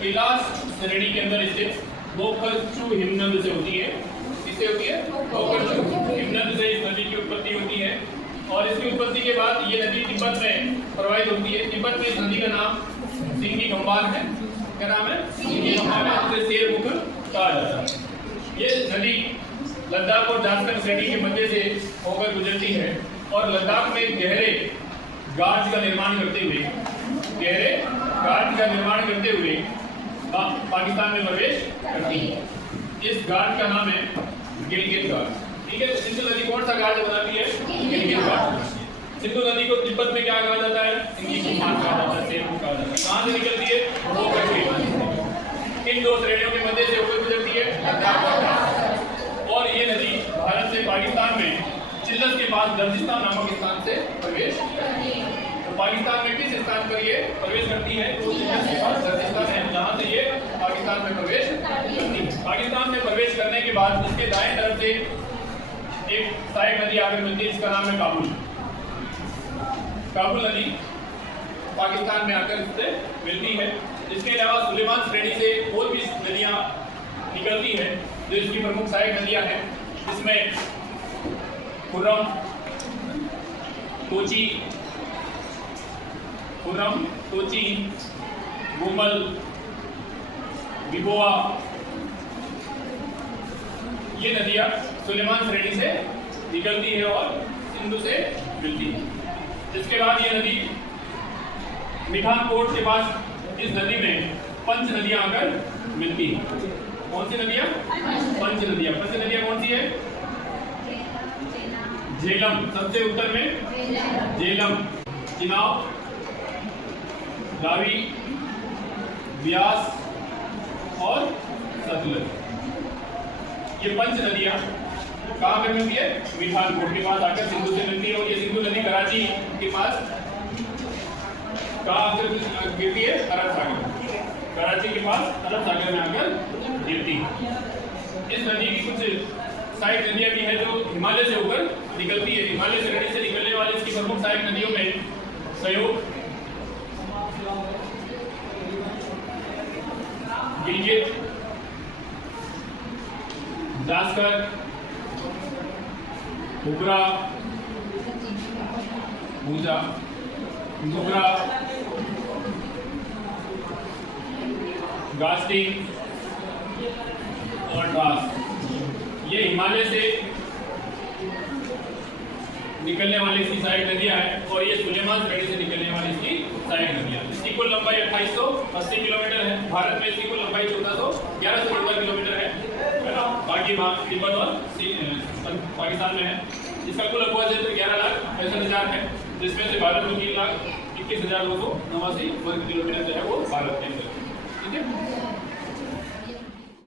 कैलाश श्रेणी के अंदर स्थित बोकरचू हिमनद से होती है। इससे होती है बोकरचू हिमनद से इस नदी की उत्पत्ति होती है और इसकी उत्पत्ति के बाद ये नदी तिब्बत में प्रवाहित होती है। तिब्बत में इस नदी का नाम सिंगी गंबार है। क्या नाम है? सिंगी गंबार है, जिसे शेर मुख कहा जाता है। ये नदी लद्दाख और जास्कर श्रेणी के मध्य से होकर गुजरती है और लद्दाख में गहरे गार्ज का निर्माण करते हुए पाकिस्तान में प्रवेश करती है। इस गार्ज का नाम है गिलगित गार्ज। ठीक है, सिंधु नदी कौन सा गार्ज बनाती है? गिलगित गार्ज। सिंधु नदी को तिब्बत में क्या कहा जाता है? सिंगी गंबार कहा जाता है, शेर मुख कहा जाता है। कहाँ से निकलती है? वो करके इन दो श्रेणियों के मध्य से होकर गुजरती है लद्दाख और ये नदी भारत से पाकिस्तान में चिल्लस के पास दर्जिस्तान नामक स्थान से प्रवेश करती है। तो पाकिस्तान में किस स्थान पर ये प्रवेश करती है? तो चिल्लस के पास दर्जिस्तान है, जहां से ये पाकिस्तान में प्रवेश करती है। पाकिस्तान में प्रवेश करने के बाद उसके दाएं तरफ से एक सहायक नदी आकर मिलती है, जिसका नाम है काबुल। काबुल नदी पाकिस्तान में आकर इससे मिलती है। इसके अलावा सुलेमान श्रेणी से और भी नदियां निकलती हैं जो इसकी प्रमुख सहायक नदियां हैं। इसमें खुर्रम, कोची, गुमल, बिगोआ, ये नदियां सुलेमान श्रेणी से निकलती है और सिंधु से मिलती है। इसके बाद ये नदी मिठानकोट के पास इस नदी में पंच नदियां आकर मिलती है। कौन सी नदियां? पंच नदियां। पंच नदियां कौन सी है? झेलम, सबसे उत्तर में झेलम, चिनाब, रावी, ब्यास और सतलज। ये पंच नदियां कहाँ पे मिलती है? मिठानकोट के पास आकर सिंधु से मिलती है और ये सिंधु नदी कराची के पास कहाँ आकर गिरती है? अरब सागर। कराची के पास अरब सागर में आकर गिरती है। इस नदी की कुछ सहायक नदियां भी है जो हिमालय से होकर निकलती है। हिमालय श्रेणी से निकलने वाली इसकी प्रमुख सहायक नदियों में सहयोग, गिलगित, जास्कर, घुघरा, गास्टिंग और ड्रास। ये हिमालय से निकलने वाली इसकी सहायक नदियां हैं और ये सुलेमान श्रेणी से निकलने वाली इसकी सहायक नदियां। इसकी कुल लंबाई 2880 किलोमीटर है। भारत में इसकी कुल लंबाई 1411 किलोमीटर है ना। बाकी तिब्बत और पाकिस्तान में है। इसका कुल आबादी क्षेत्र 11,65,000 है, जिसमें से भारत में 3,21,289 वर्ग किलोमीटर जो है वो भारत के अंदर। ठीक है।